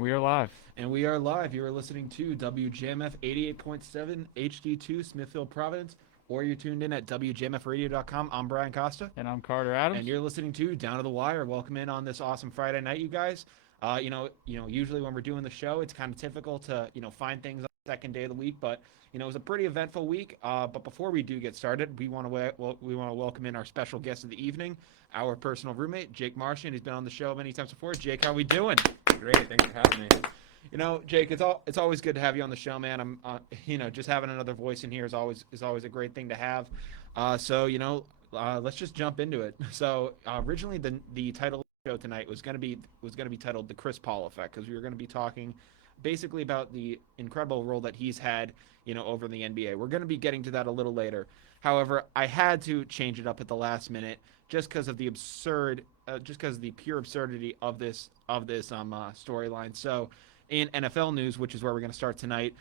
We are live. And we are live. You are listening to WJMF 88.7 HD2 Smithfield, Providence, or you're tuned in at WJMFradio.com. I'm Brian Costa. And I'm Carter And Adams. you're listening to Down to the Wire. Welcome in on this awesome Friday night, you guys. Usually when we're doing the show, it's kind of typical to, find things on the second day of the week, but it was a pretty eventful week. But before we do get started, we want to welcome in our special guest of the evening, our personal roommate, Jake Martian. He's been on the show many times before. Jake, how we doing? Great, thanks for having me. Jake, it's always good to have you on the show, man. Just having another voice in here is always a great thing to have. Let's just jump into it. So originally the title of the show tonight was gonna be titled The Chris Paul Effect, because we were gonna be talking basically about the incredible role that he's had, over in the NBA. We're gonna be getting to that a little later. However, I had to change it up at the last minute just because of the pure absurdity of this storyline. So, in NFL news, which is where we're going to start tonight,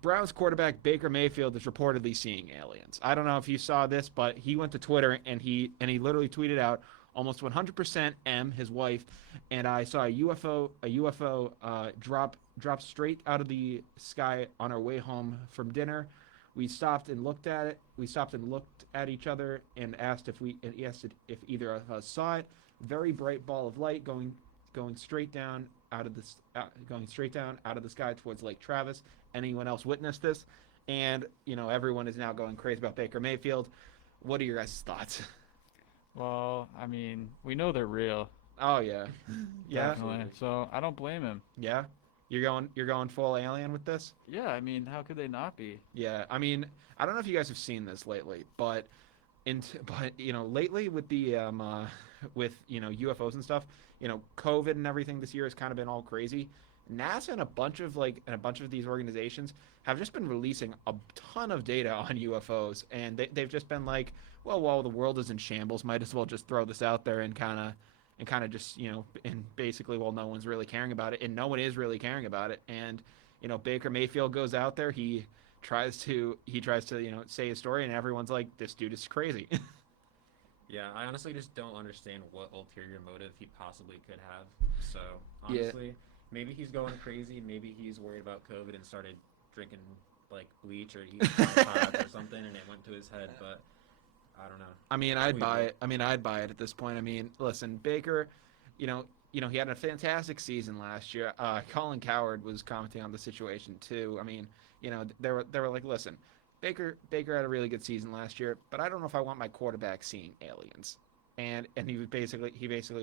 Browns quarterback Baker Mayfield is reportedly seeing aliens. I don't know if you saw this, but he went to Twitter and he literally tweeted out almost 100% M, his wife, and I saw a UFO drop straight out of the sky on our way home from dinner. We stopped and looked at it. We stopped and looked at each other and asked if either of us saw it. Very bright ball of light going straight down out of the sky towards Lake Travis. Anyone else witnessed this? And everyone is now going crazy about Baker Mayfield. What are your guys' thoughts? Well, I mean, we know they're real. Oh yeah, yeah. Definitely. So I don't blame him. Yeah, you're going full alien with this. Yeah, I mean, how could they not be? Yeah, I mean, I don't know if you guys have seen this lately, but lately with the with UFOs and stuff, COVID and everything this year has kind of been all crazy. NASA and a bunch of these organizations have just been releasing a ton of data on UFOs, and they've just been like, well, while the world is in shambles, might as well just throw this out there and kind of just and basically, well, no one's really caring about it, and no one is really caring about it, and Baker Mayfield goes out there, he tries to say his story, and everyone's like, this dude is crazy. Yeah, I honestly just don't understand what ulterior motive he possibly could have. So honestly, maybe he's going crazy. Maybe he's worried about COVID and started drinking like bleach or eating pods or something, and it went to his head. But I don't know. I mean, I'd buy it. I'd buy it at this point. I mean, listen, Baker, he had a fantastic season last year. Colin Cowherd was commenting on the situation too. I mean, they were like, listen, Baker had a really good season last year, but I don't know if I want my quarterback seeing aliens. And he basically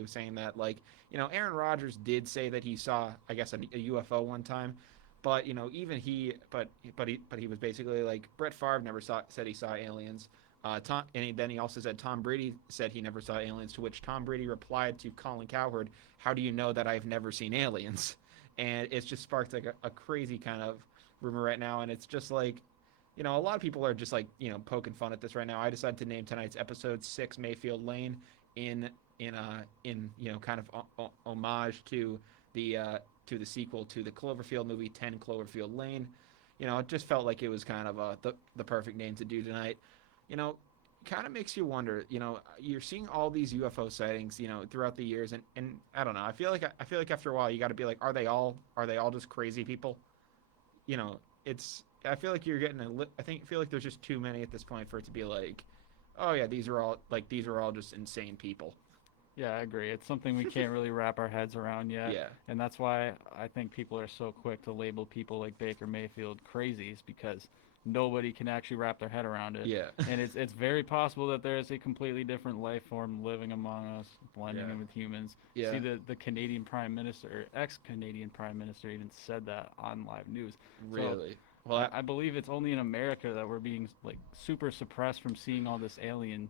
was saying that, like, Aaron Rodgers did say that he saw, I guess, a UFO one time, but even he was basically like, Brett Favre said he saw aliens. Then he also said Tom Brady said he never saw aliens, to which Tom Brady replied to Colin Cowherd, how do you know that I've never seen aliens? And it's just sparked like a crazy kind of rumor right now, and it's just like, a lot of people are just like, poking fun at this right now. I decided to name tonight's episode 6 Mayfield Lane in kind of homage to the sequel to the Cloverfield movie 10 Cloverfield Lane. It just felt like it was kind of the perfect name to do tonight. Kind of makes you wonder, you're seeing all these UFO sightings, throughout the years, and I don't know. I feel like after a while you got to be like, are they all just crazy people? I feel like you're getting feel like there's just too many at this point for it to be like, oh yeah, these are all just insane people. Yeah, I agree. It's something we can't really wrap our heads around yet. Yeah. And that's why I think people are so quick to label people like Baker Mayfield crazies, because nobody can actually wrap their head around it. Yeah. And it's very possible that there is a completely different life form living among us, blending in with humans. Yeah. See, the Canadian Prime Minister, or ex-Canadian Prime Minister, even said that on live news. Really? So, well, I believe it's only in America that we're being like super suppressed from seeing all this alien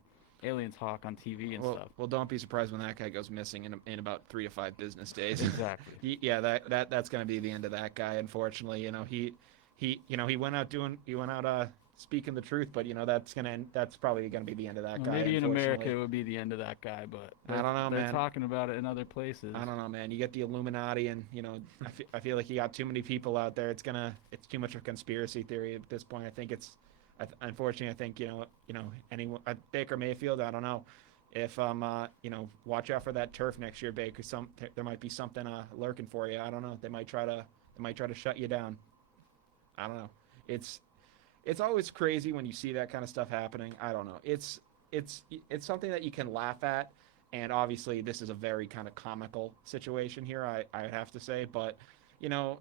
talk on TV and stuff. Well, don't be surprised when that guy goes missing in about 3 to 5 business days. Exactly. Yeah, that's going to be the end of that guy. Unfortunately, he went out speaking the truth, but that's probably gonna be the end of that guy. Maybe in America it would be the end of that guy, but I don't know, they're man. talking about it in other places. I don't know, man. You get the Illuminati, and I feel like you got too many people out there. It's too much of a conspiracy theory at this point. I think unfortunately, I think anyone, Baker Mayfield. I don't know. if watch out for that turf next year, Baker. There might be something lurking for you. I don't know. They might try to shut you down. I don't know. It's always crazy when you see that kind of stuff happening. I don't know. It's something that you can laugh at, and obviously this is a very kind of comical situation here. I would have to say, but you know,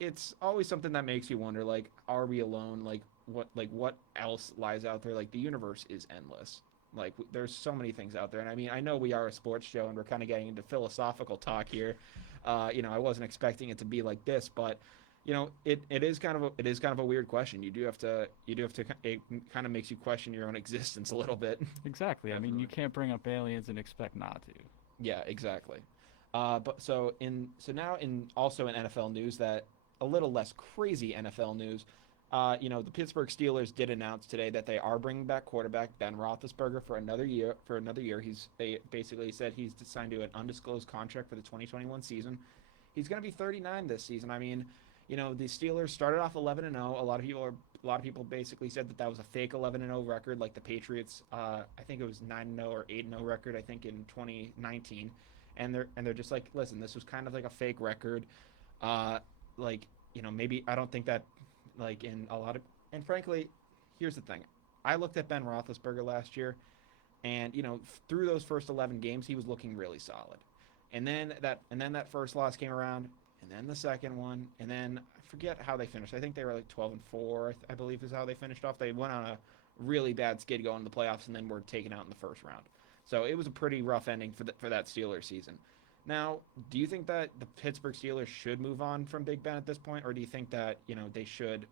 it's always something that makes you wonder. Like, are we alone? What else lies out there? Like, the universe is endless. Like, there's so many things out there, and I mean, I know we are a sports show, and we're kind of getting into philosophical talk here. I wasn't expecting it to be like this, but it is kind of a weird question. It kind of makes you question your own existence a little bit. Exactly. I mean, you can't bring up aliens and expect not to. Yeah, exactly. But now in NFL news, that a little less crazy NFL news. The Pittsburgh Steelers did announce today that they are bringing back quarterback Ben Roethlisberger for another year. They basically said he's signed to an undisclosed contract for the 2021 season. He's going to be 39 this season. I mean, the Steelers started off 11-0. A lot of people basically said that was a fake 11-0 record, like the Patriots. I think it was 9-0 or 8-0 record. I think in 2019, and they're just like, listen, this was kind of like a fake record. Maybe I don't think that, like, in a lot of, and frankly, here's the thing. I looked at Ben Roethlisberger last year, and through those first 11 games, he was looking really solid. And then that first loss came around, and then the second one, and then I forget how they finished. I think they were like 12-4, I believe is how they finished off. They went on a really bad skid going to the playoffs, and then were taken out in the first round. So it was a pretty rough ending for that Steelers season. Now, do you think that the Pittsburgh Steelers should move on from Big Ben at this point, or do you think that they should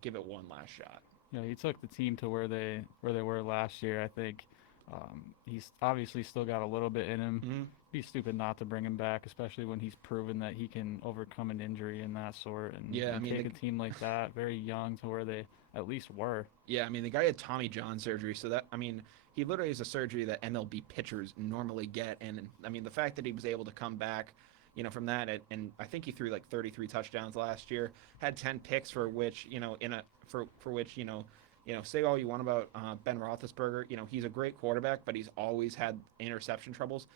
give it one last shot? He took the team to where they were last year. I think he's obviously still got a little bit in him. Mm-hmm. Be stupid not to bring him back, especially when he's proven that he can overcome an injury and that sort. And take a team like that, very young, to where they at least were. Yeah, I mean, the guy had Tommy John surgery, so that, I mean, he literally is a surgery that MLB pitchers normally get. And I mean, the fact that he was able to come back, from that, and I think he threw like 33 touchdowns last year, had 10 picks, for which, say all you want about Ben Roethlisberger, he's a great quarterback, but he's always had interception troubles.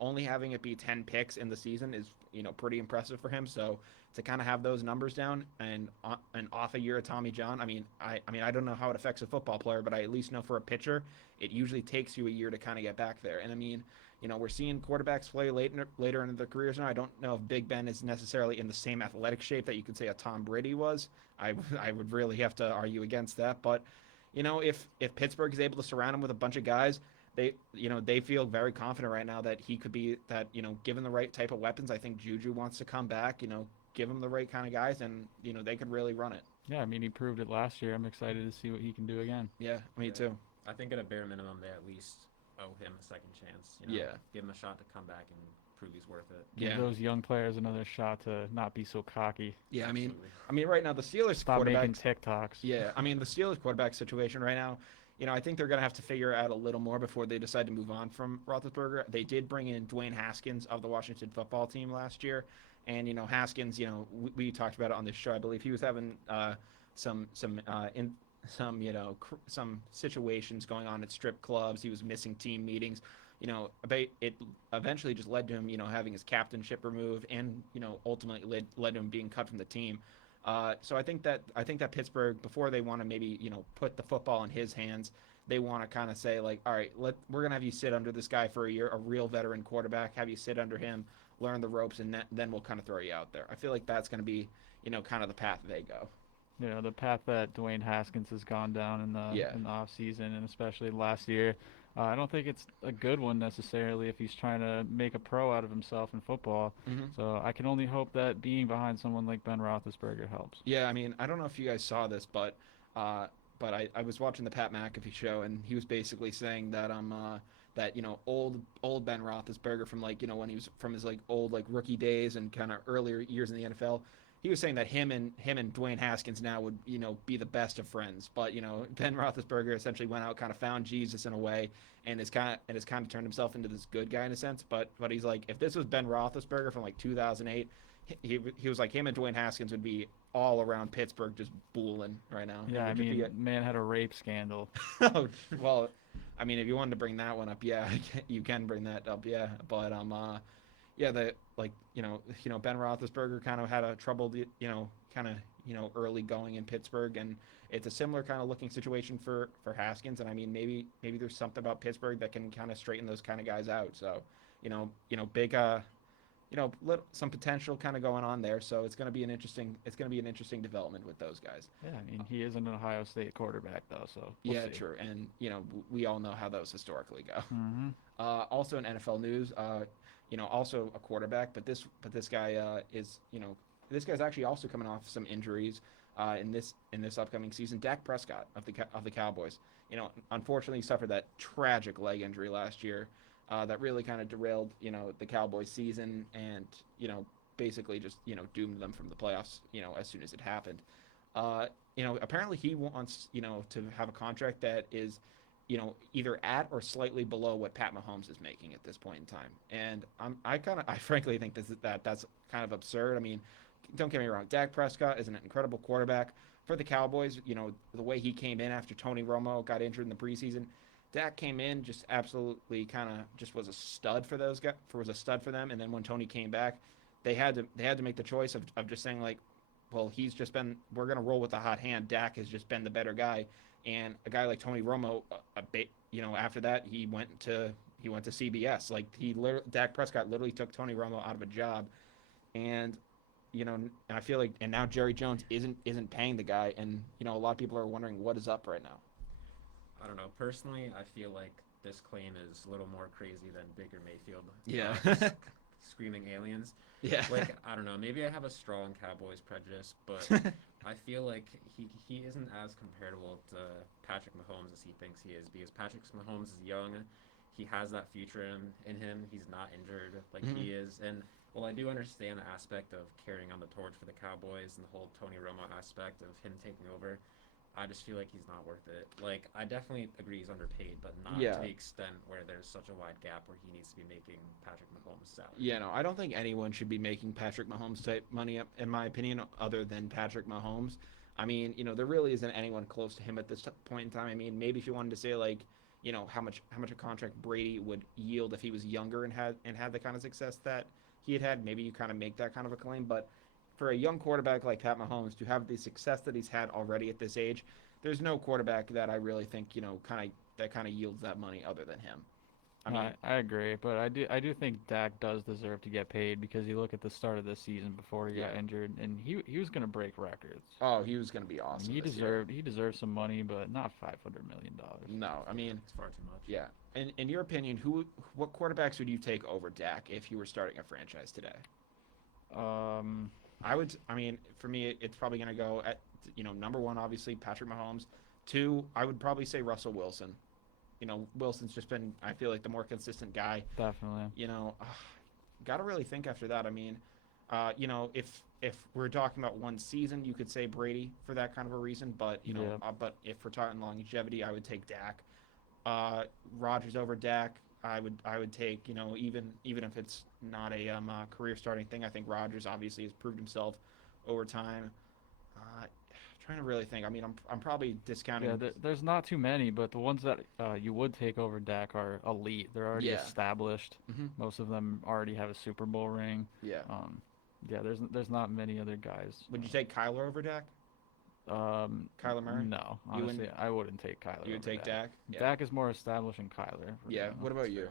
Only having it be 10 picks in the season is, pretty impressive for him. So to kind of have those numbers down and off a year of Tommy John, I don't know how it affects a football player, but I at least know for a pitcher, it usually takes you a year to kind of get back there. And I mean, we're seeing quarterbacks play later into their careers now. I don't know if Big Ben is necessarily in the same athletic shape that you could say a Tom Brady was. I would really have to argue against that. But, if Pittsburgh is able to surround him with a bunch of guys, they feel very confident right now that he could be that, given the right type of weapons. I think Juju wants to come back, give him the right kind of guys, and, they could really run it. Yeah, I mean, he proved it last year. I'm excited to see what he can do again. Yeah, me too. I think at a bare minimum, they at least owe him a second chance. Give him a shot to come back and prove he's worth it. Give those young players another shot to not be so cocky. Yeah, I mean, right now the Steelers stop making TikToks. Yeah, I mean, the Steelers quarterback situation right now, I think they're going to have to figure out a little more before they decide to move on from Roethlisberger. They did bring in Dwayne Haskins of the Washington football team last year. And, Haskins, we talked about it on this show. I believe he was having some situations going on at strip clubs. He was missing team meetings. It eventually just led to him, having his captainship removed, and, ultimately led to him being cut from the team. So I think that Pittsburgh, before they want to maybe, put the football in his hands, they want to kind of say, like, all right, we're going to have you sit under this guy for a year, a real veteran quarterback, have you sit under him, learn the ropes, and then we'll kind of throw you out there. I feel like that's going to be, kind of the path they go. The path that Dwayne Haskins has gone down in the off season, and especially last year. I don't think it's a good one necessarily if he's trying to make a pro out of himself in football. Mm-hmm. So I can only hope that being behind someone like Ben Roethlisberger helps. Yeah, I mean, I don't know if you guys saw this, but I was watching the Pat McAfee show, and he was basically saying that old Ben Roethlisberger from, like, when he was from his, like, old, like, rookie days and kind of earlier years in the NFL. He was saying that him and Dwayne Haskins now would, be the best of friends. But, Ben Roethlisberger essentially went out, kind of found Jesus in a way, and has kind of turned himself into this good guy in a sense. But he's like, if this was Ben Roethlisberger from, like, 2008, he was like, him and Dwayne Haskins would be all around Pittsburgh just booling right now. Yeah, I mean, man had a rape scandal. Oh, well, I mean, if you wanted to bring that one up, yeah, you can bring that up, yeah. But yeah, the like Ben Roethlisberger kind of had a troubled kind of early going in Pittsburgh, and it's a similar kind of looking situation for Haskins. And I mean, maybe there's something about Pittsburgh that can kind of straighten those kind of guys out. So big some potential kind of going on there. So it's going to be an interesting development with those guys. Yeah, I mean, he is an Ohio State quarterback though, so yeah, see. True. And we all know how those historically go. Mm-hmm. Also in NFL news, also a quarterback, but this guy this guy's actually also coming off some injuries in this upcoming season. Dak Prescott of the Cowboys. Unfortunately, he suffered that tragic leg injury last year. That really kind of derailed, the Cowboys season and, basically just, doomed them from the playoffs, as soon as it happened. Apparently he wants, to have a contract that is, either at or slightly below what Pat Mahomes is making at this point in time. And I frankly think that's kind of absurd. I mean, don't get me wrong. Dak Prescott is an incredible quarterback for the Cowboys. The way he came in after Tony Romo got injured in the preseason, Dak came in just absolutely kind of just was a stud for those guys. Was a stud for them. And then when Tony came back, they had to make the choice of just saying like, well, we're gonna roll with the hot hand. Dak has just been the better guy, and a guy like Tony Romo, after that he went to CBS. Like Dak Prescott literally took Tony Romo out of a job, and and I feel like now Jerry Jones isn't paying the guy, and a lot of people are wondering what is up right now. I don't know. Personally, I feel like this claim is a little more crazy than Baker Mayfield. Yeah. Screaming aliens. Yeah. Like, I don't know. Maybe I have a strong Cowboys prejudice, but I feel like he isn't as comparable to Patrick Mahomes as he thinks he is, because Patrick Mahomes is young. He has that future in him. He's not injured like he is. And while I do understand the aspect of carrying on the torch for the Cowboys and the whole Tony Romo aspect of him taking over, I just feel like he's not worth it. Like, I definitely agree he's underpaid, but not to the extent where there's such a wide gap where he needs to be making Patrick Mahomes' salary. Yeah, no, I don't think anyone should be making Patrick Mahomes type money, in my opinion, other than Patrick Mahomes. I mean, there really isn't anyone close to him at this point in time. I mean, maybe if you wanted to say like, how much a contract Brady would yield if he was younger and had the kind of success that he had, maybe you kind of make that kind of a claim, but for a young quarterback like Pat Mahomes to have the success that he's had already at this age, there's no quarterback that I really think kind of yields that money other than him. I agree, but I do think Dak does deserve to get paid, because you look at the start of the season before he got injured, and he was going to break records. Oh, he was going to be awesome. He deserved some money, but not $500 million. No, I mean it's far too much. Yeah. In your opinion, what quarterbacks would you take over Dak if you were starting a franchise today? I mean, for me, it's probably going to go at, number one, obviously, Patrick Mahomes. Two, I would probably say Russell Wilson. Wilson's just been, I feel like, the more consistent guy. Definitely. Got to really think after that. I mean, if we're talking about one season, you could say Brady for that kind of a reason. But, but if we're talking longevity, I would take Dak. Rodgers over Dak. I would take, even if it's not a career starting thing. I think Rodgers obviously has proved himself over time. Trying to really think. I mean, I'm probably discounting. Yeah, there's not too many, but the ones that you would take over Dak are elite. They're already established. Mm-hmm. Most of them already have a Super Bowl ring. Yeah. There's not many other guys. Would you take Kyler over Dak? Kyler Murray? No, honestly, I wouldn't take Kyler. You would take Dak? Yeah. Dak is more established than Kyler. Yeah. What about you?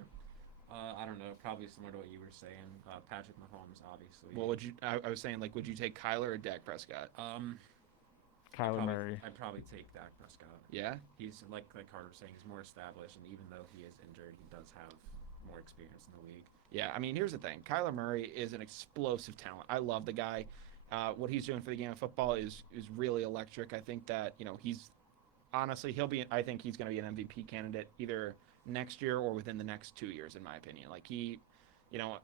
I don't know. Probably similar to what you were saying. Patrick Mahomes, obviously. Well, I was saying, like, would you take Kyler or Dak Prescott? Kyler Murray. I'd probably take Dak Prescott. Yeah? He's, like Carter was saying, he's more established, and even though he is injured, he does have more experience in the league. Yeah, I mean, here's the thing. Kyler Murray is an explosive talent. I love the guy. What he's doing for the game of football is really electric. I think that, he's honestly, I think he's going to be an MVP candidate either next year or within the next 2 years, in my opinion. Like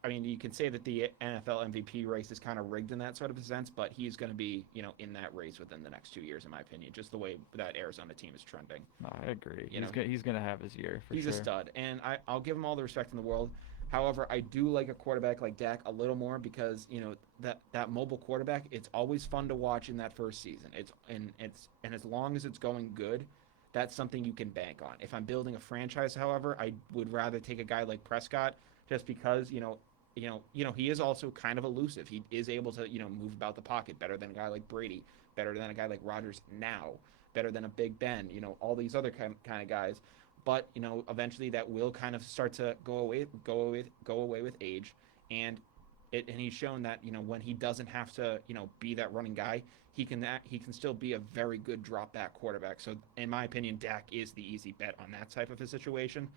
I mean, you can say that the NFL MVP race is kind of rigged in that sort of a sense, but he's going to be, in that race within the next 2 years, in my opinion, just the way that Arizona team is trending. No, I agree. He's going to have his year, for he's sure. He's a stud, and I'll give him all the respect in the world. However, I do like a quarterback like Dak a little more because, that mobile quarterback, it's always fun to watch in that first season. And as long as it's going good, that's something you can bank on. If I'm building a franchise, however, I would rather take a guy like Prescott just because, he is also kind of elusive. He is able to, move about the pocket better than a guy like Brady, better than a guy like Rodgers now, better than a Big Ben, all these other kind of guys. But, eventually that will kind of start to go away with age. And he's shown that, when he doesn't have to, be that running guy, he can still be a very good drop back quarterback. So in my opinion, Dak is the easy bet on that type of a situation.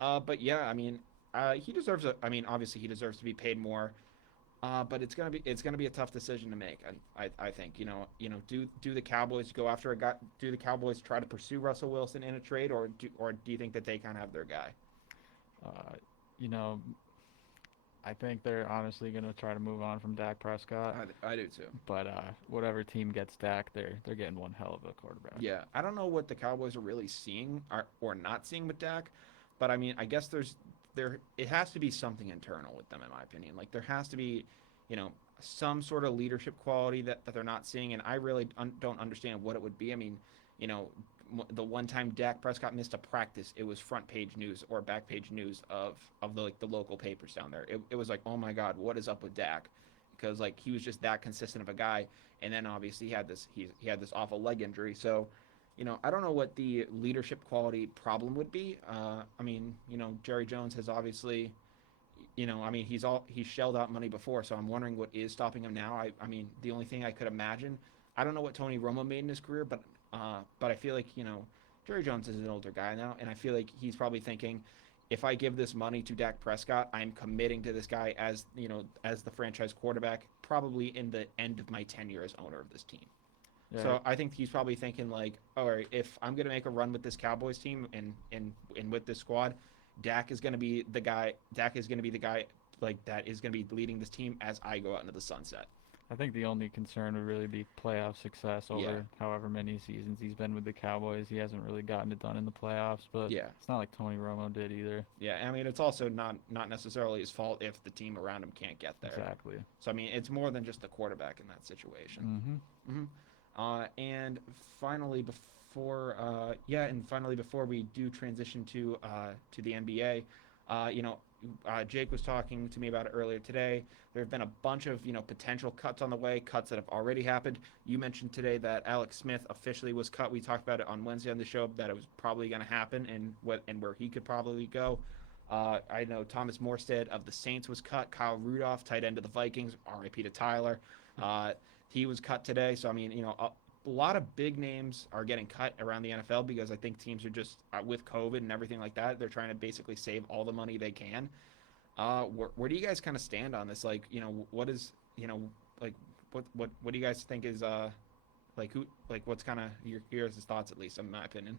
But yeah, I mean, he deserves obviously he deserves to be paid more. But it's gonna be a tough decision to make. I think do the Cowboys go after a guy? Do the Cowboys try to pursue Russell Wilson in a trade, or do you think that they kind of have their guy? You know, I think they're honestly gonna try to move on from Dak Prescott. I do too. But whatever team gets Dak, they're getting one hell of a quarterback. Yeah, I don't know what the Cowboys are really seeing or not seeing with Dak, but I mean, I guess it has to be something internal with them, in my opinion. Like there has to be, some sort of leadership quality that they're not seeing, and I really don't understand what it would be. I mean, the one time Dak Prescott missed a practice, it was front page news or back page news of the local papers down there. It was like, oh my God, what is up with Dak? Because like he was just that consistent of a guy, and then obviously he had this awful leg injury. So, I don't know what the leadership quality problem would be. I mean, Jerry Jones has obviously, he's shelled out money before, so I'm wondering what is stopping him now. I mean, the only thing I could imagine, I don't know what Tony Romo made in his career, but I feel like, Jerry Jones is an older guy now, and I feel like he's probably thinking, if I give this money to Dak Prescott, I'm committing to this guy as the franchise quarterback, probably in the end of my tenure as owner of this team. Yeah. So I think he's probably thinking like, all right, if I'm going to make a run with this Cowboys team and with this squad, Dak is going to be the guy like that is going to be leading this team as I go out into the sunset. I think the only concern would really be playoff success over however many seasons he's been with the Cowboys. He hasn't really gotten it done in the playoffs, but it's not like Tony Romo did either. Yeah, I mean, it's also not necessarily his fault if the team around him can't get there. Exactly. So, I mean, it's more than just the quarterback in that situation. And finally, before we do transition to the NBA, Jake was talking to me about it earlier today. There have been a bunch of potential cuts on the way, cuts that have already happened. You mentioned today that Alex Smith officially was cut. We talked about it on Wednesday on the show that it was probably going to happen and where he could probably go. I know Thomas Morstead of the Saints was cut. Kyle Rudolph, tight end of the Vikings, RIP to Tyler. He was cut today. So I mean, a lot of big names are getting cut around the NFL because I think teams are just with COVID and everything like that. They're trying to basically save all the money they can. Where do you guys kind of stand on this? Like, what is, like, what do you guys think is, what's kind of your thoughts, at least in my opinion?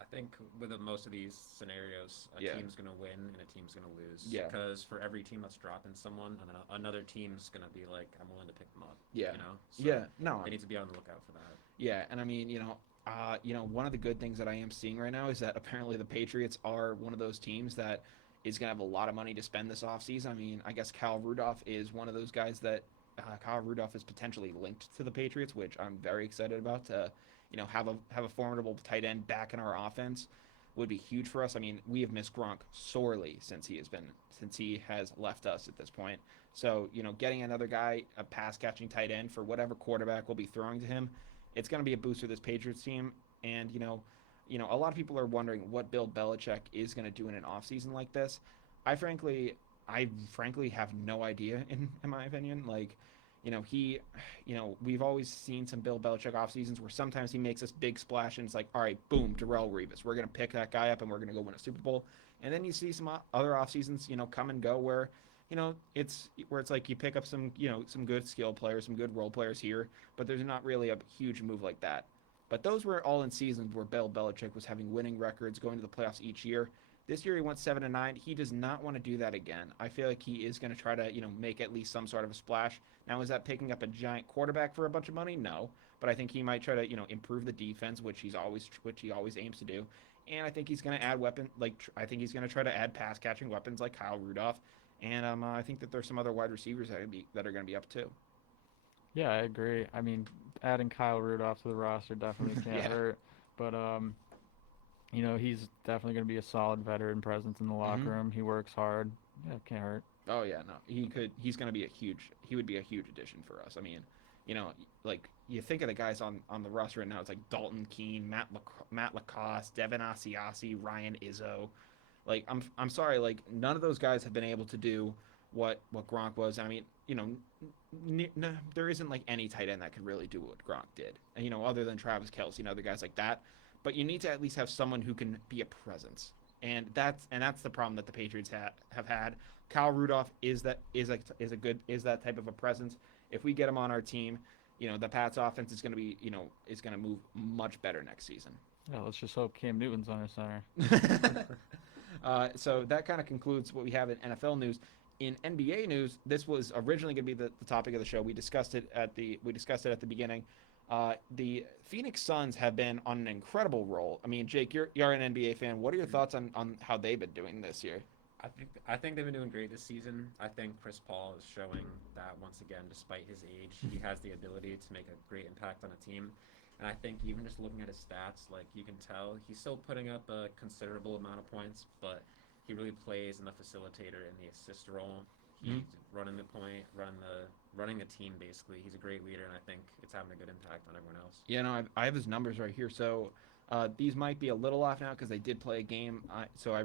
I think with most of these scenarios, a team's going to win and a team's going to lose. Yeah. Because for every team that's dropping someone, another team's going to be like, I'm willing to pick them up. Yeah. So no. They need to be on the lookout for that. Yeah, and I mean, one of the good things that I am seeing right now is that apparently the Patriots are one of those teams that is going to have a lot of money to spend this offseason. I mean, I guess Kyle Rudolph is one of those guys that Kyle Rudolph is potentially linked to the Patriots, which I'm very excited about to have a formidable tight end back in our offense would be huge for us. I mean, we have missed Gronk sorely since he has left us at this point. So, getting another guy, a pass catching tight end for whatever quarterback will be throwing to him, it's going to be a boost for this Patriots team. And, a lot of people are wondering what Bill Belichick is going to do in an offseason like this. I frankly have no idea in my opinion. Like, we've always seen some Bill Belichick off seasons where sometimes he makes this big splash and it's like, all right, boom, Darrelle Revis. We're going to pick that guy up and we're going to go win a Super Bowl. And then you see some other off seasons, come and go where, it's like you pick up some good skill players, some good role players here, but there's not really a huge move like that. But those were all in seasons where Bill Belichick was having winning records, going to the playoffs each year. This year he went 7-9. He does not want to do that again. I feel like he is going to try to, make at least some sort of a splash. Now, is that picking up a giant quarterback for a bunch of money? No, but I think he might try to, improve the defense, which he always aims to do. And I think he's going to add I think he's going to try to add pass catching weapons like Kyle Rudolph. And I think that there's some other wide receivers that are going to be up too. Yeah, I agree. I mean, adding Kyle Rudolph to the roster definitely can't hurt. But He's definitely going to be a solid veteran presence in the locker room. He works hard. Yeah, can't hurt. Oh yeah, no, he could. He's going to be he would be a huge addition for us. I mean, like you think of the guys on the roster right now. It's like Dalton Keene, Matt Lacoste, Devin Asiasi, Ryan Izzo. Like I'm sorry, like none of those guys have been able to do what Gronk was. I mean, there isn't like any tight end that could really do what Gronk did. And other than Travis Kelce and other guys like that. But you need to at least have someone who can be a presence. And that's the problem that the Patriots have had. Kyle Rudolph is that type of a presence. If we get him on our team, the Pats offense is going to be is going to move much better next season. Yeah, let's just hope Cam Newton's on our center. So that kind of concludes what we have in NFL news. In NBA news, this was originally going to be the topic of the show. We discussed it at the beginning. The Phoenix Suns have been on an incredible roll. I mean, Jake, you're an NBA fan. What are your thoughts on how they've been doing this year? I think they've been doing great this season. I think Chris Paul is showing that once again, despite his age, he has the ability to make a great impact on a team. And I think even just looking at his stats, like you can tell he's still putting up a considerable amount of points, but he really plays in the facilitator and the assist role. He's running the point, running the team basically. He's a great leader, and I think it's having a good impact on everyone else. Yeah, no, I have his numbers right here. So these might be a little off now because they did play a game. So I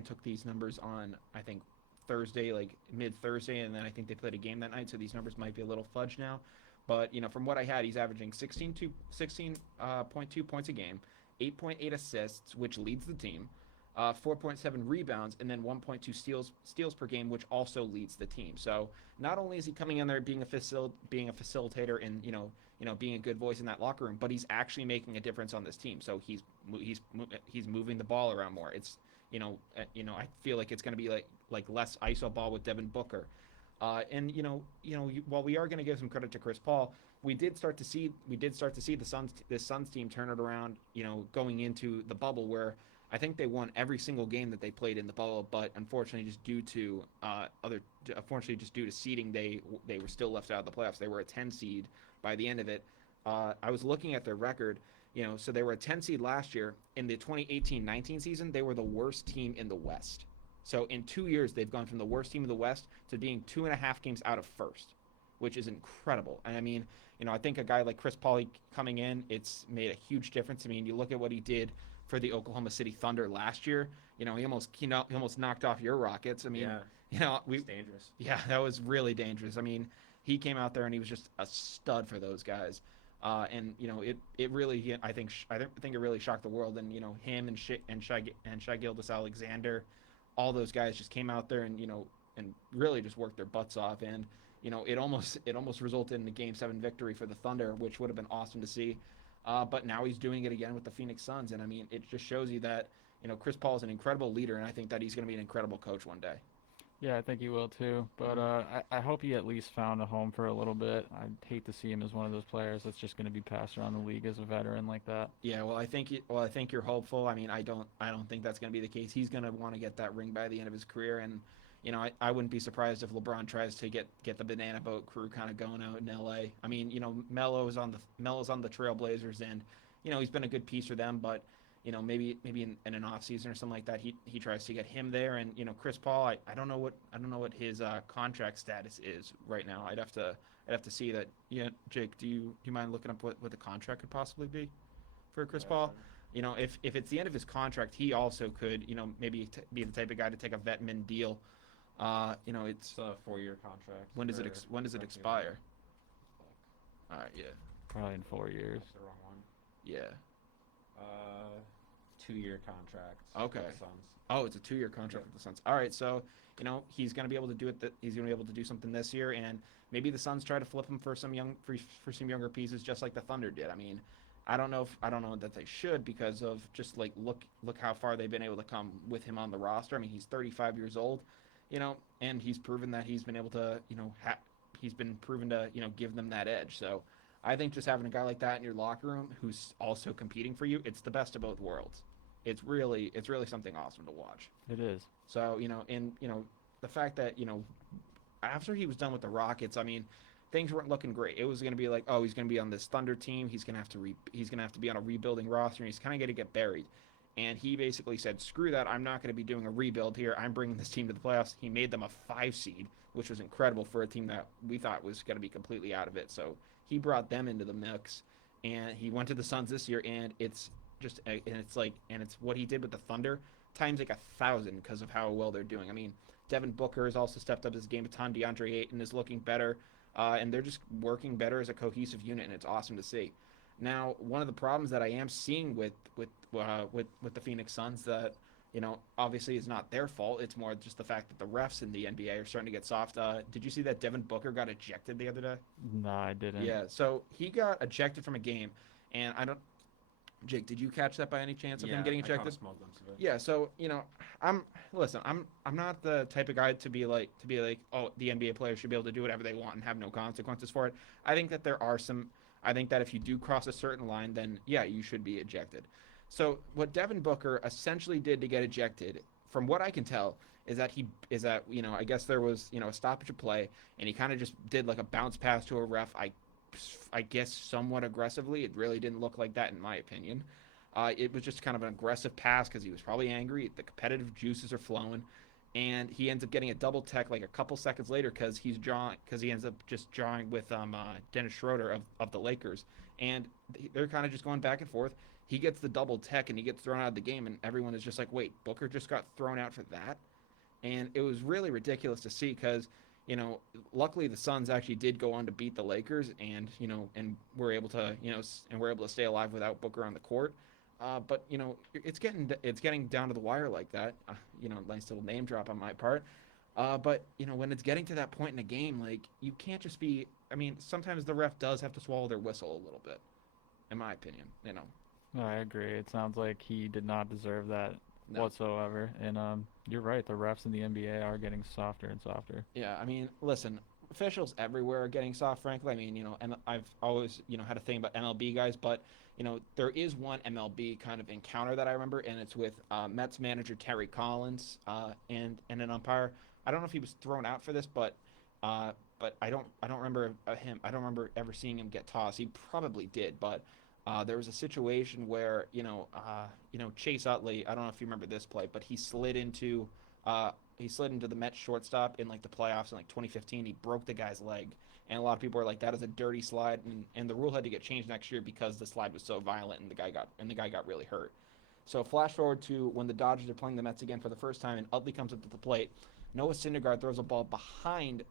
took these numbers on I think Thursday, like mid Thursday, and then I think they played a game that night. So these numbers might be a little fudged now. But from what I had, he's averaging 16.2 points a game, 8.8 assists, which leads the team. 4.7 rebounds, and then 1.2 steals per game, which also leads the team. So not only is he coming in there being a facilitator and being a good voice in that locker room, but he's actually making a difference on this team. So he's moving the ball around more. It's I feel like it's going to be like less ISO ball with Devin Booker. And while we are going to give some credit to Chris Paul, we did start to see the Suns team turn it around. Going into the bubble where I think they won every single game that they played in the bubble, but unfortunately, just due to seeding, they were still left out of the playoffs. They were a 10 seed by the end of it. I was looking at their record. So they were a 10 seed last year. In the 2018-19 season, they were the worst team in the West. So in 2 years, they've gone from the worst team in the West to being 2.5 games out of first, which is incredible. And I mean, I think a guy like Chris Paul coming in, it's made a huge difference. I mean, you look at what he did for the Oklahoma City Thunder last year. He almost knocked off your Rockets. I mean, it's dangerous. Yeah, that was really dangerous. I mean, he came out there and he was just a stud for those guys. And it really, I think it really shocked the world. And him and Shai Gilgeous-Alexander, all those guys just came out there and and really just worked their butts off. And it almost resulted in a Game 7 victory for the Thunder, which would have been awesome to see. But now he's doing it again with the Phoenix Suns, and I mean, it just shows you that Chris Paul is an incredible leader, and I think that he's going to be an incredible coach one day. Yeah, I think he will too. But I hope he at least found a home for a little bit. I'd hate to see him as one of those players that's just going to be passed around the league as a veteran like that. Yeah, well, I think you're hopeful. I mean, I don't think that's going to be the case. He's going to want to get that ring by the end of his career, and I wouldn't be surprised if LeBron tries to get the banana boat crew kind of going out in LA. I mean, Melo's on the Trailblazers, and he's been a good piece for them, but maybe in an off season or something like that, he tries to get him there. And Chris Paul, I don't know what his contract status is right now. I'd have to see that. Yeah, Jake, do you mind looking up what the contract could possibly be for Chris Paul? If it's the end of his contract, he also could maybe be the type of guy to take a vet min deal. It's a 4-year contract. When does it expire? All right, yeah. Probably in 4 years. That's the wrong one. Yeah. 2-year contract. Okay. With the Suns. Oh, it's a 2-year contract with the Suns. All right, so he's going to be able to do it. He's going to be able to do something this year, and maybe the Suns try to flip him for some younger pieces, just like the Thunder did. I mean, I don't know that they should, because of just like look how far they've been able to come with him on the roster. I mean, he's 35 years old. And he's proven that he's been able to, he's been proven to, give them that edge. So I think just having a guy like that in your locker room who's also competing for you, it's the best of both worlds. It's really something awesome to watch. It is. So, the fact that, after he was done with the Rockets, I mean, things weren't looking great. It was going to be like, oh, he's going to be on this Thunder team. He's going to have to be on a rebuilding roster, and he's kind of going to get buried. and he basically said, screw that, I'm not going to be doing a rebuild here. I'm bringing this team to the playoffs. He made them a 5 seed, which was incredible for a team that we thought was going to be completely out of it. So he brought them into the mix, and he went to the Suns this year, and it's what he did with the Thunder times like 1,000 because of how well they're doing. I mean, Devin Booker has also stepped up his game a ton. DeAndre Ayton is looking better, and they're just working better as a cohesive unit, and it's awesome to see. Now, one of the problems that I am seeing with the Phoenix Suns that, obviously is not their fault. It's more just the fact that the refs in the NBA are starting to get soft. Did you see that Devin Booker got ejected the other day? No, I didn't. Yeah, so he got ejected from a game, and Jake, did you catch that by any chance of him getting ejected? I caught a small glimpse of it. Yeah, so I'm not the type of guy to be like, oh, the NBA players should be able to do whatever they want and have no consequences for it. I think that if you do cross a certain line, then yeah, you should be ejected. So what Devin Booker essentially did to get ejected, from what I can tell, is that I guess there was a stoppage of play, and he kind of just did like a bounce pass to a ref. I guess somewhat aggressively. It really didn't look like that in my opinion. It was just kind of an aggressive pass because he was probably angry. The competitive juices are flowing, and he ends up getting a double tech like a couple seconds later because he ends up just drawing with Dennis Schroeder of the Lakers, and they're kind of just going back and forth. He gets the double tech and he gets thrown out of the game, and everyone is just like, wait, Booker just got thrown out for that? And it was really ridiculous to see because luckily the Suns actually did go on to beat the Lakers, and we're able to stay alive without Booker on the court. But it's getting down to the wire like that. Nice little name drop on my part. But when it's getting to that point in a game, like, you can't just be. I mean, sometimes the ref does have to swallow their whistle a little bit, in my opinion. I agree. It sounds like he did not deserve that whatsoever. And you're right. The refs in the NBA are getting softer and softer. Yeah, I mean, listen, officials everywhere are getting soft, frankly. I mean, and I've always, had a thing about MLB guys, but, there is one MLB kind of encounter that I remember, and it's with Mets manager Terry Collins and an umpire. I don't know if he was thrown out for this, but I don't remember him. I don't remember ever seeing him get tossed. He probably did, but there was a situation where Chase Utley. I don't know if you remember this play, but he slid into the Mets shortstop in like the playoffs in like 2015. He broke the guy's leg, and a lot of people were like, "That is a dirty slide," and the rule had to get changed next year because the slide was so violent and the guy got really hurt. So flash forward to when the Dodgers are playing the Mets again for the first time, and Utley comes up to the plate. Noah Syndergaard throws a ball behind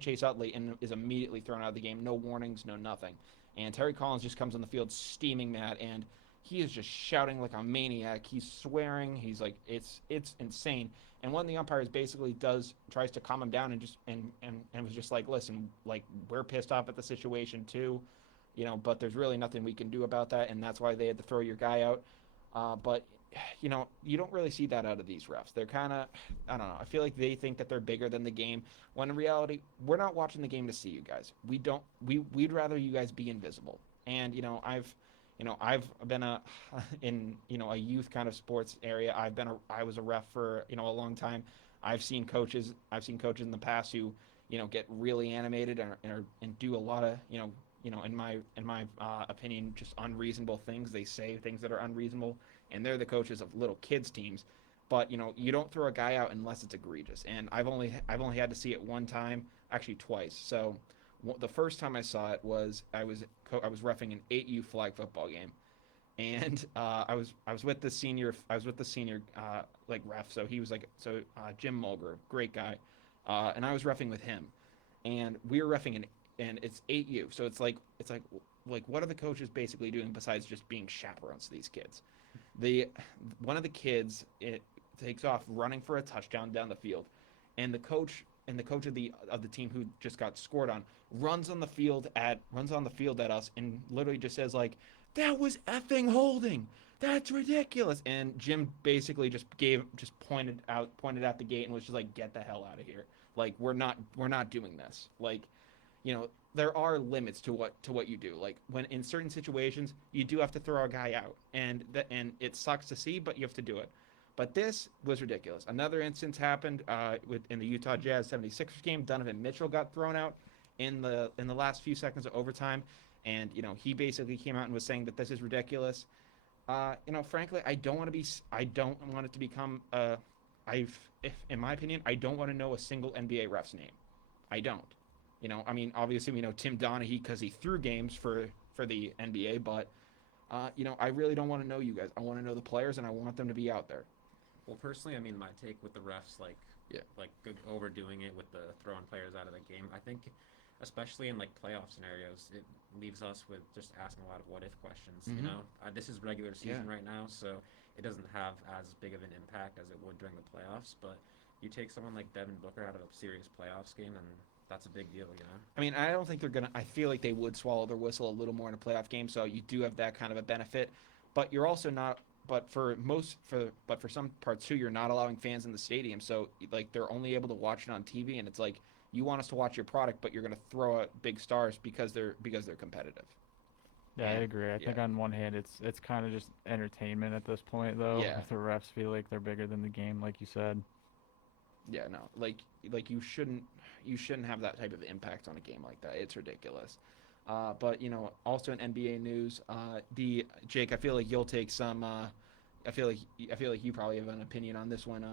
Chase Utley and is immediately thrown out of the game. No warnings, no nothing. And Terry Collins just comes on the field steaming mad, and he is just shouting like a maniac. He's swearing. He's like, it's insane. And one of the umpires basically tries to calm him down and was just like, listen, like, we're pissed off at the situation too, but there's really nothing we can do about that, and that's why they had to throw your guy out. But you don't really see that out of these refs. They're kind of, I don't know. I feel like they think that they're bigger than the game, when in reality, we're not watching the game to see you guys. We'd rather you guys be invisible. And, I've been in a youth kind of sports area. I was a ref for, a long time. I've seen coaches in the past who, get really animated and do a lot of, in my opinion, just unreasonable things. They say things that are unreasonable, and they're the coaches of little kids teams. But you don't throw a guy out unless it's egregious. And I've only had to see it one time, actually twice. So the first time I saw it was I was reffing an 8U flag football game, and I was with the senior like ref. So he was Jim Mulgrew, great guy, and I was reffing with him, and we were reffing and it's 8U. So it's like what are the coaches basically doing besides just being chaperones to these kids? One of the kids, it takes off running for a touchdown down the field, and the coach of the team who just got scored on runs on the field at us and literally just says like, "That was effing holding. That's ridiculous." And Jim basically just pointed out the gate and was just like, "Get the hell out of here. Like, we're not doing this." Like, there are limits to what you do. Like, when in certain situations you do have to throw a guy out, and it sucks to see, but you have to do it. But this was ridiculous. Another instance happened in the Utah Jazz 76ers game. Donovan Mitchell got thrown out in the last few seconds of overtime, and he basically came out and was saying that this is ridiculous. Frankly, I don't want it to become if in my opinion, I don't want to know a single NBA ref's name. I don't. I mean, obviously we know Tim Donaghy because he threw games for the NBA, but I really don't want to know you guys. I want to know the players, and I want them to be out there. Well, personally, I mean, my take with the refs, like overdoing it with the throwing players out of the game. I think, especially in like playoff scenarios, it leaves us with just asking a lot of what if questions. This is regular season right now, so it doesn't have as big of an impact as it would during the playoffs. But you take someone like Devin Booker out of a serious playoffs game, and that's a big deal. I mean, I don't think they're gonna. I feel like they would swallow their whistle a little more in a playoff game, so you do have that kind of a benefit. But you're also not. But for some parts too, you're not allowing fans in the stadium, so like they're only able to watch it on TV, and it's like you want us to watch your product, but you're gonna throw out big stars because they're competitive. Yeah, I agree. I think on one hand, it's kind of just entertainment at this point, though. Yeah. If the refs feel like they're bigger than the game, like you said. Yeah, no, like you shouldn't have that type of impact on a game like that. It's ridiculous. But also in NBA news, Jake, I feel like you'll take some. I feel like you probably have an opinion on this one.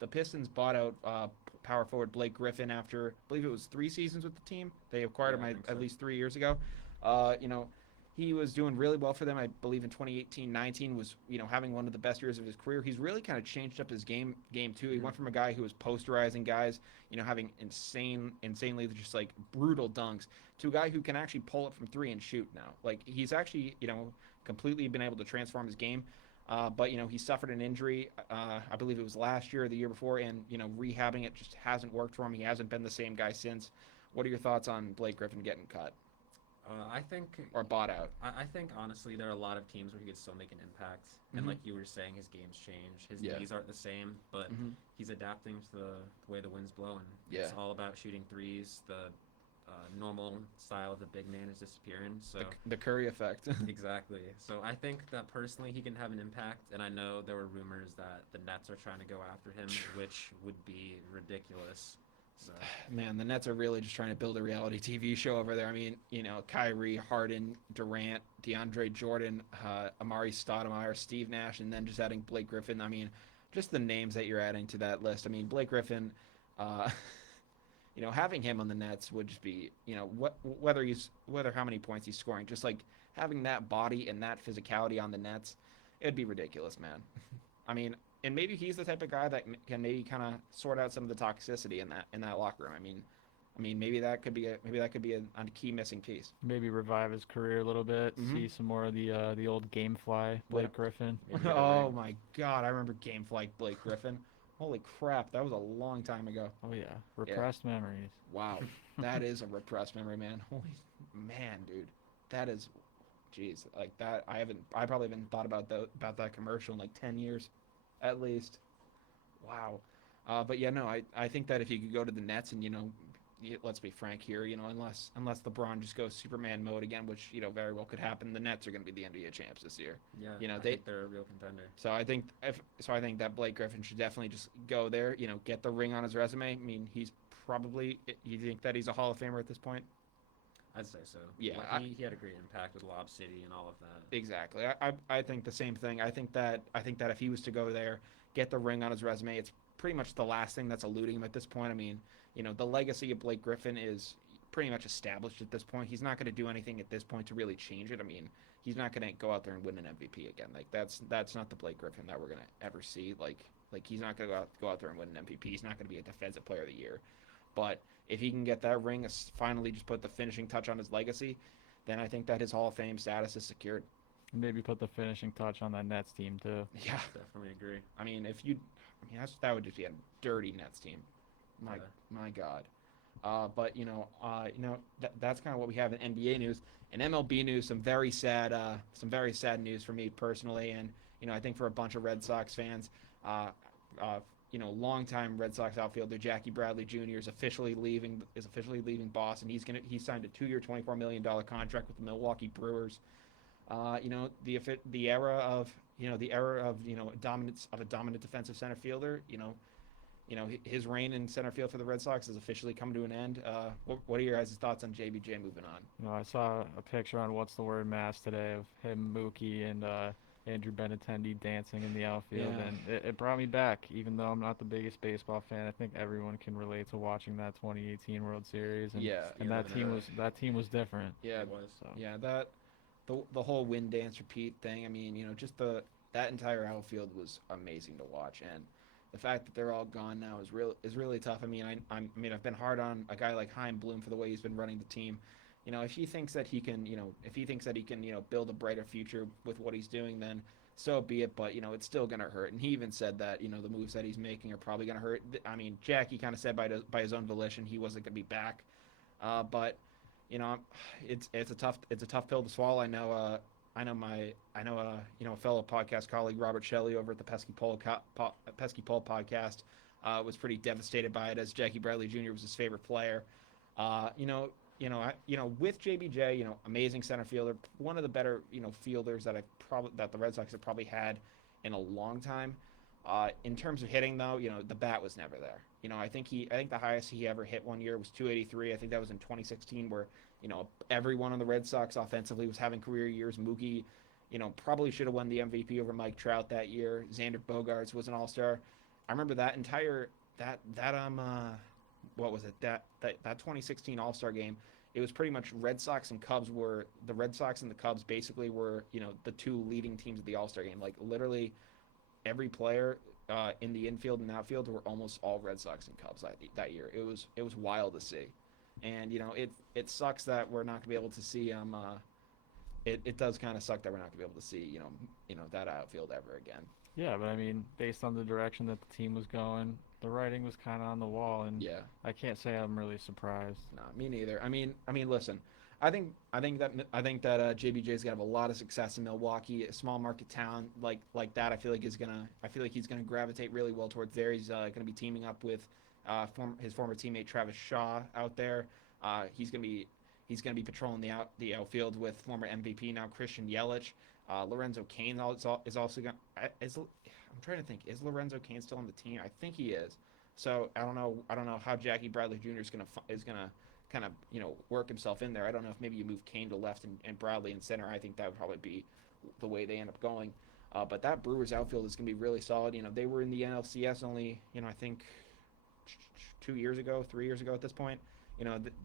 The Pistons bought out power forward Blake Griffin after I believe it was 3 seasons with the team. They acquired him at least 3 years ago. He was doing really well for them. I believe in 2018-19 was having one of the best years of his career. He's really kind of changed up his game too. He went from a guy who was posterizing guys, having insanely just like brutal dunks, to a guy who can actually pull it from 3 and shoot now. Like he's actually completely been able to transform his game. But he suffered an injury. I believe it was last year or the year before, and rehabbing it just hasn't worked for him. He hasn't been the same guy since. What are your thoughts on Blake Griffin getting cut? I think or bought out. I think honestly there are a lot of teams where he could still make an impact, and like you were saying, his game's changed. His knees aren't the same, but he's adapting to the way the wind's blowing. It's all about shooting threes. The normal style of the big man is disappearing. So the Curry effect. Exactly. So I think that personally he can have an impact, and I know there were rumors that the Nets are trying to go after him, which would be ridiculous. So. Man, the Nets are really just trying to build a reality TV show over there. I mean, Kyrie, Harden, Durant, DeAndre Jordan, Amari Stoudemire, Steve Nash, and then just adding Blake Griffin. I mean, just the names that you're adding to that list. I mean, Blake Griffin, having him on the Nets would just be, whether how many points he's scoring, just like having that body and that physicality on the Nets, it'd be ridiculous, man. I mean, and maybe he's the type of guy that can maybe kind of sort out some of the toxicity in that locker room. I mean, maybe that could be a key missing piece. Maybe revive his career a little bit. See some more of the old GameFly Blake Griffin. Oh my God, I remember GameFly Blake Griffin. Holy crap, that was a long time ago. Oh yeah, repressed memories. Wow, that is a repressed memory, man. Holy man, dude, that is, jeez, like that. I probably haven't thought about that commercial in like 10 years. At least. Wow. But yeah, no, I think that if you could go to the Nets and, let's be frank here, unless LeBron just goes Superman mode again, which, very well could happen, the Nets are going to be the NBA champs this year. Yeah, I think they're a real contender. So I think that Blake Griffin should definitely just go there, get the ring on his resume. I mean, you think that he's a Hall of Famer at this point? I'd say so. Yeah, he had a great impact with Lob City and all of that. Exactly. I think the same thing. I think that if he was to go there, get the ring on his resume, it's pretty much the last thing that's eluding him at this point. I mean, the legacy of Blake Griffin is pretty much established at this point. He's not going to do anything at this point to really change it. I mean, he's not going to go out there and win an MVP again. Like that's not the Blake Griffin that we're going to ever see. Like he's not going to go out there and win an MVP. He's not going to be a defensive player of the year. But if he can get that ring, finally just put the finishing touch on his legacy, then I think that his Hall of Fame status is secured. Maybe put the finishing touch on that Nets team too. Yeah, definitely agree. I mean, that would just be a dirty Nets team. My God. But that's kind of what we have in NBA news. In MLB news, some very sad news for me personally, and I think for a bunch of Red Sox fans. Longtime Red Sox outfielder Jackie Bradley Jr. is officially leaving Boston. He signed a 2-year, $24 million contract with the Milwaukee Brewers. The era of dominance of a dominant defensive center fielder. His reign in center field for the Red Sox has officially come to an end. What are your guys' thoughts on JBJ moving on? I saw a picture on What's the Word Mass today of him, Mookie, and Andrew Benintendi dancing in the outfield, Yeah. and it brought me back. Even though I'm not the biggest baseball fan, I think everyone can relate to watching that 2018 World Series, and Yeah. and Steal of an era. that team was different. Yeah. It was. So Yeah. The whole win dance repeat thing. I mean, just that entire outfield was amazing to watch, and the fact that they're all gone now is really tough. I mean, I've been hard on a guy like Chaim Bloom for the way he's been running the team. If he thinks that he can, build a brighter future with what he's doing, then so be it. But it's still gonna hurt. And he even said that the moves that he's making are probably gonna hurt. I mean, Jackie kind of said by his own volition he wasn't gonna be back, but you know, it's a tough pill to swallow. A fellow podcast colleague Robert Shelley over at the Pesky Pole podcast was pretty devastated by it, as Jackie Bradley Jr. was his favorite player. Uh, you know, with JBJ, amazing center fielder, one of the better fielders that the Red Sox have probably had in a long time. In terms of hitting, though, the bat was never there. I think the highest he ever hit one year was 283. I think that was in 2016, where everyone on the Red Sox offensively was having career years. Mookie, probably should have won the MVP over Mike Trout that year. Xander Bogaerts was an All-Star. I remember that entire what was it, that 2016 All-Star game. It was pretty much Red Sox and the Cubs basically were the two leading teams of the All-Star game. Like literally every player in the infield and outfield were almost all Red Sox and Cubs that year. It was wild to see, and it sucks that we're not gonna be able to see it does kind of suck that we're not gonna be able to see that outfield ever again. yeah, but I mean, based on the direction that the team was going, the writing was kind of on the wall, and Yeah. I can't say I'm really surprised. No, me neither. Listen, I think that JBJ is gonna have a lot of success in Milwaukee, a small market town like that. I feel like he's gonna gravitate really well towards there. He's gonna be teaming up with his former teammate Travis Shaw out there. He's gonna be patrolling the outfield with former MVP now Christian Yelich. Lorenzo Cain is also going. I'm trying to think. Is Lorenzo Cain still on the team? I think he is. So I don't know. How Jackie Bradley Jr. is gonna kind of work himself in there. I don't know if maybe you move Cain to left and Bradley in center. I think that would probably be the way they end up going. But that Brewers outfield is gonna be really solid. They were in the NLCS only I think 2 years ago, 3 years ago at this point.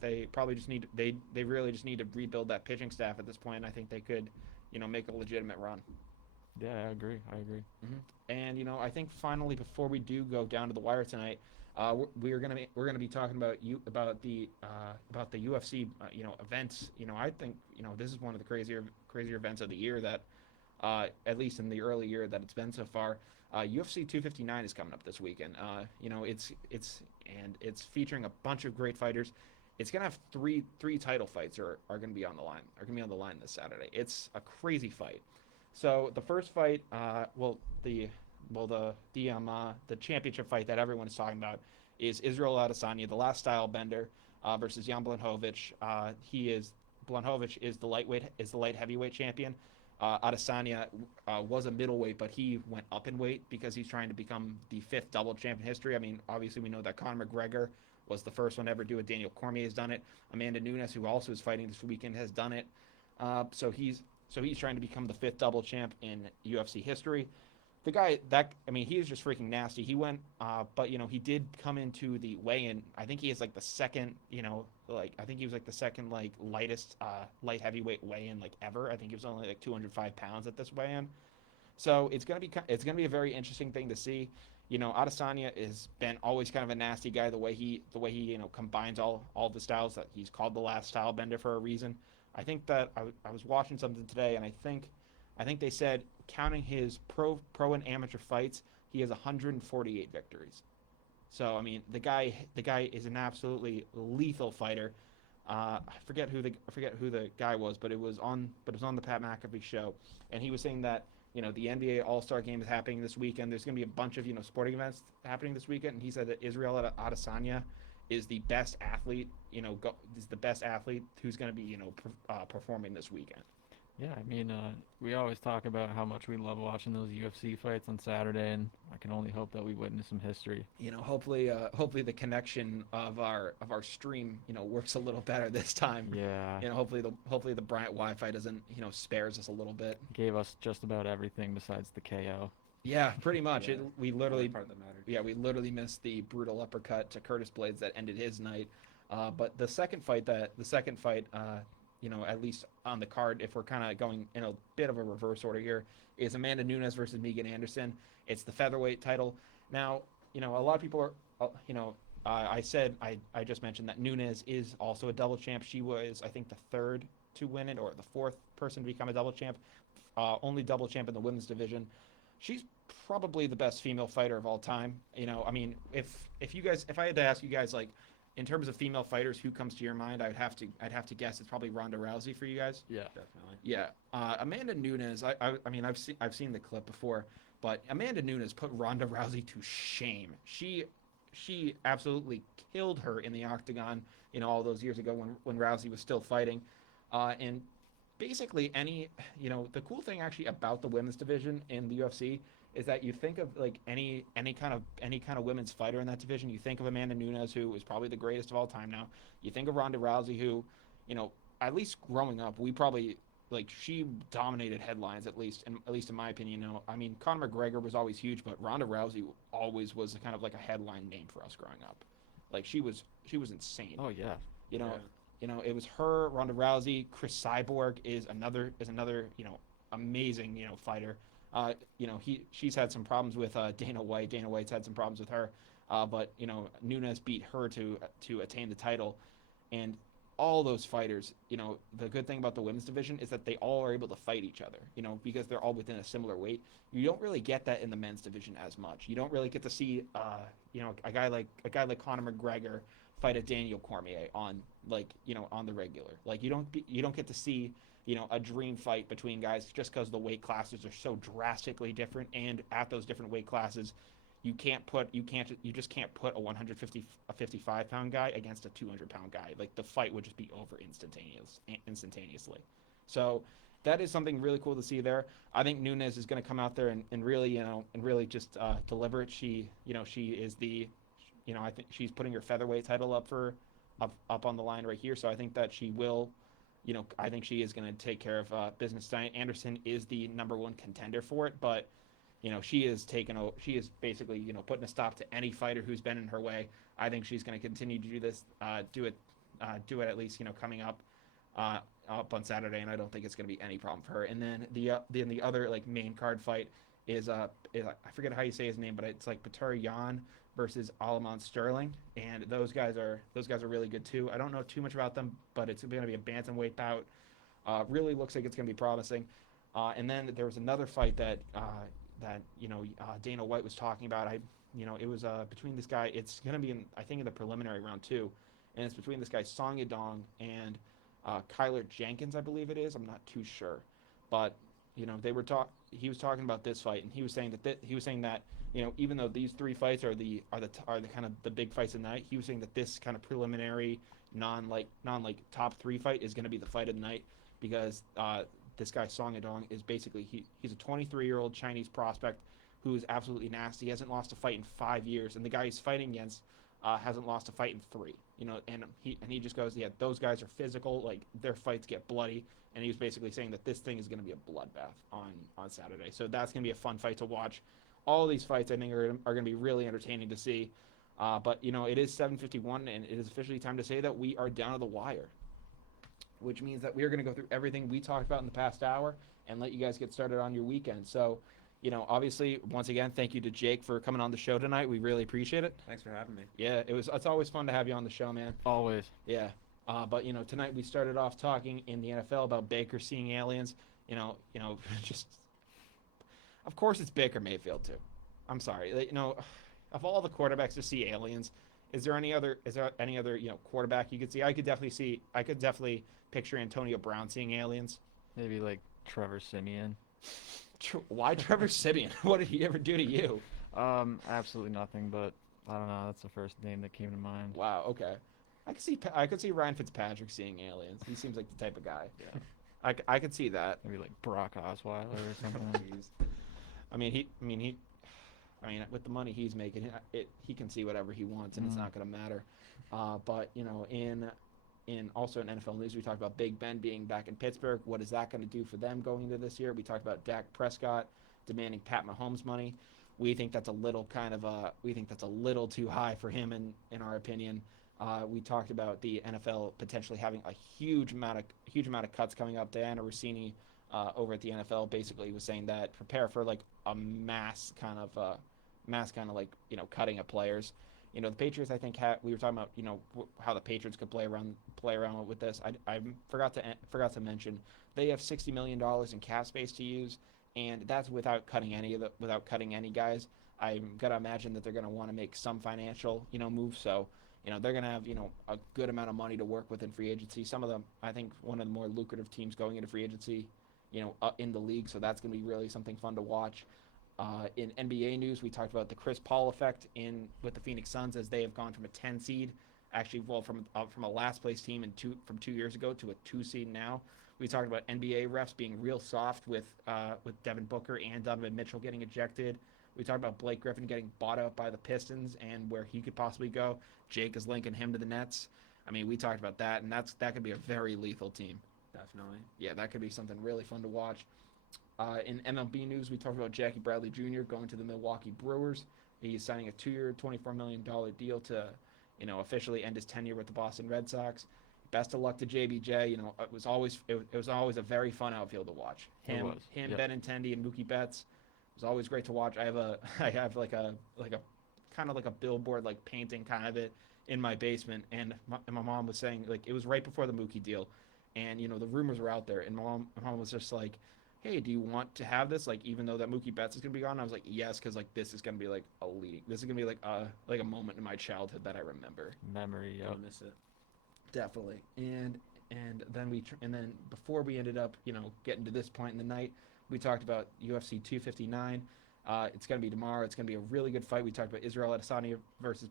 They probably just they really just need to rebuild that pitching staff at this point. I think they could make a legitimate run. Yeah, I agree. Mm-hmm. And I think finally, before we do go down to the wire tonight, we're gonna be talking about the UFC events. I think this is one of the crazier events of the year that at least in the early year that it's been so far. UFC 259 is coming up this weekend. It's featuring a bunch of great fighters. It's gonna have three title fights are gonna be on the line. Are gonna be on the line this Saturday. It's a crazy fight. So the first fight, the championship fight that everyone is talking about is Israel Adesanya, the last style bender, versus Jan Blachowicz. Blachowicz is the light heavyweight champion. Adesanya was a middleweight, but he went up in weight because he's trying to become the fifth double champ in history. I mean, obviously we know that Conor McGregor was the first one to ever do it. Daniel Cormier has done it. Amanda Nunes, who also is fighting this weekend, has done it. So he's trying to become the fifth double champ in UFC history. The guy he is just freaking nasty. He went, but he did come into the weigh-in. I think he is like the second, I think he was like the second lightest light heavyweight weigh-in ever. I think he was only 205 pounds at this weigh-in. So it's gonna be a very interesting thing to see. Adesanya has been always kind of a nasty guy. The way he combines all the styles, that he's called the last style bender for a reason. I think that I was watching something today, and I think they said, counting his pro and amateur fights, he has 148 victories. So I mean, the guy is an absolutely lethal fighter. I forget who the guy was, but it was on the Pat McAfee show, and he was saying that the NBA All-Star Game is happening this weekend. There's going to be a bunch of sporting events happening this weekend, and he said that Israel Adesanya is the best athlete. Is the best athlete who's going to be performing this weekend. Yeah, I mean, we always talk about how much we love watching those UFC fights on Saturday, and I can only hope that we witness some history. Hopefully the connection of our stream, works a little better this time. Yeah, Hopefully the Bryant Wi-Fi doesn't, spares us a little bit. gave us just about everything besides the KO. Yeah, pretty much. Yeah, We the only literally, part that mattered. yeah, we literally missed the brutal uppercut to Curtis Blades that ended his night. But the second fight, at least on the card, if we're kind of going in a bit of a reverse order here, is Amanda Nunes versus Megan Anderson. It's the featherweight title. Now, a lot of people are, I just mentioned that Nunes is also a double champ. She was, I think, the third to win it or the fourth person to become a double champ, only double champ in the women's division. She's probably the best female fighter of all time. I mean, if I had to ask you guys, like, in terms of female fighters, who comes to your mind? I'd have to guess it's probably Ronda Rousey for you guys. Yeah, Definitely. Yeah, Amanda Nunes. I mean, I've seen the clip before, but Amanda Nunes put Ronda Rousey to shame. She absolutely killed her in the octagon. All those years ago when Rousey was still fighting, and basically the cool thing actually about the women's division in the UFC is that you think of like any kind of women's fighter in that division. You think of Amanda Nunes, who is probably the greatest of all time now. You think of Ronda Rousey, who, at least growing up, we probably like she dominated headlines at least in my opinion. I mean, Conor McGregor was always huge, but Ronda Rousey always was kind of like a headline name for us growing up. Like she was insane. oh yeah, You know, Yeah. it was her, Ronda Rousey, Chris Cyborg is another amazing fighter. She's had some problems with Dana White. Dana White's had some problems with her, but Nunes beat her to attain the title, and all those fighters. The good thing about the women's division is that they all are able to fight each other. Because they're all within a similar weight. You don't really get that in the men's division as much. You don't really get to see a guy like Conor McGregor fight a Daniel Cormier on on the regular. Like you don't get to see a dream fight between guys just because the weight classes are so drastically different, and at those different weight classes, you just can't put a 55-pound guy against a 200-pound guy. Like the fight would just be over instantaneously. So that is something really cool to see there. I think Nunes is going to come out there and really just deliver it. She is I think she's putting her featherweight title up on the line right here. So I think that she will. I think she is going to take care of business tonight. Anderson is the number one contender for it, but she is basically putting a stop to any fighter who's been in her way. I think she's going to continue to do this, do it at least coming up on Saturday, and I don't think it's going to be any problem for her. And then the other like main card fight is I forget how you say his name, but it's like Petr Yan versus Alamon Sterling, and those guys are really good too. I don't know too much about them, but it's going to be a bantamweight bout. Really looks like it's going to be promising. And then there was another fight that Dana White was talking about. It was between this guy. It's going to be I think in the preliminary round two, and it's between this guy Song Yadong and Kyler Jenkins, I believe it is. I'm not too sure, but he was talking about this fight, and he was saying that even though these three fights are the kind of the big fights of the night, he was saying that this kind of preliminary non top three fight is going to be the fight of the night, because this guy Song Yadong is basically he's a 23-year-old Chinese prospect who is absolutely nasty. He hasn't lost a fight in 5 years, and the guy he's fighting against hasn't lost a fight in 3. And he just goes, yeah, those guys are physical, like their fights get bloody, and he was basically saying that this thing is going to be a bloodbath on Saturday. So that's going to be a fun fight to watch. All these fights, I think, are going to be really entertaining to see. But it is 7:51, and it is officially time to say that we are down to the wire, which means that we are going to go through everything we talked about in the past hour and let you guys get started on your weekend. So, obviously, once again, thank you to Jake for coming on the show tonight. We really appreciate it. Thanks for having me. Yeah, it's always fun to have you on the show, man. always. Yeah. But tonight we started off talking in the NFL about Baker seeing aliens. Just of course it's Baker Mayfield too. I'm sorry. Of all the quarterbacks to see aliens, is there any other quarterback you could see? I could definitely picture Antonio Brown seeing aliens. Maybe like Trevor Siemian. Why Trevor Siemian? What did he ever do to you? Absolutely nothing, but I don't know. That's the first name that came to mind. Wow. Okay. I could see Ryan Fitzpatrick seeing aliens. He seems like the type of guy. Yeah. I could see that. Maybe like Brock Osweiler or something. With the money he's making, he can see whatever he wants, and it's not going to matter. But in also in NFL news, we talked about Big Ben being back in Pittsburgh. What is that going to do for them going into this year? We talked about Dak Prescott demanding Pat Mahomes money. We think that's a little too high for him, in our opinion. We talked about the NFL potentially having a huge amount of cuts coming up. Diana Rossini over at the NFL basically was saying that prepare for like a mass kind of cutting of players. The Patriots, I think, we were talking about how the Patriots could play around with this. I forgot to mention they have $60 million in cap space to use, and that's without cutting any guys. I'm gonna imagine that they're gonna want to make some financial moves. So they're gonna have a good amount of money to work with in free agency. Some of them, I think, one of the more lucrative teams going into free agency, in the league. So that's gonna be really something fun to watch. In NBA news, we talked about the Chris Paul effect with the Phoenix Suns as they have gone from a 10 seed, actually, from a last place team from 2 years ago to a 2 seed now. We talked about NBA refs being real soft with Devin Booker and Donovan Mitchell getting ejected. We talked about Blake Griffin getting bought out by the Pistons and where he could possibly go. Jake is linking him to the Nets. We talked about that, and that could be a very lethal team. Definitely. Yeah, that could be something really fun to watch. In MLB news, we talked about Jackie Bradley Jr. going to the Milwaukee Brewers. He's signing a 2-year, $24 million deal to, officially end his tenure with the Boston Red Sox. Best of luck to JBJ. It was always a very fun outfield to watch. Him, yep. Benintendi, and Mookie Betts. It was always great to watch. I have like a kind of like a billboard like painting kind of it in my basement, and my mom was saying like it was right before the Mookie deal, and the rumors were out there, and my mom was just like, hey, do you want to have this? Like, even though that Mookie Betts is gonna be gone, I was like, yes, because like this is gonna be like this is gonna be like a moment in my childhood that I remember. Memory, I'll miss it. Definitely. And then before we ended up getting to this point in the night, we talked about UFC 259. It's gonna be tomorrow. It's gonna be a really good fight. We talked about Israel Adesanya versus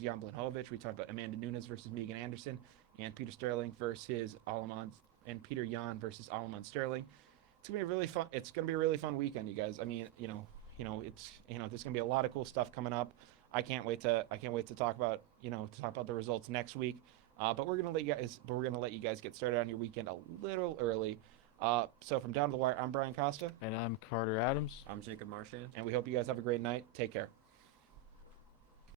Jan Blachowicz. We talked about Amanda Nunes versus Megan Anderson, and Peter Sterling versus Peter Yan versus Alamon Sterling. It's gonna be really fun. It's gonna be a really fun weekend, you guys. There's gonna be a lot of cool stuff coming up. I can't wait to talk about the results next week. But we're gonna let you guys get started on your weekend a little early. So from Down to the Wire, I'm Brian Costa, and I'm Carter Adams. I'm Jacob Marchand, and we hope you guys have a great night. Take care.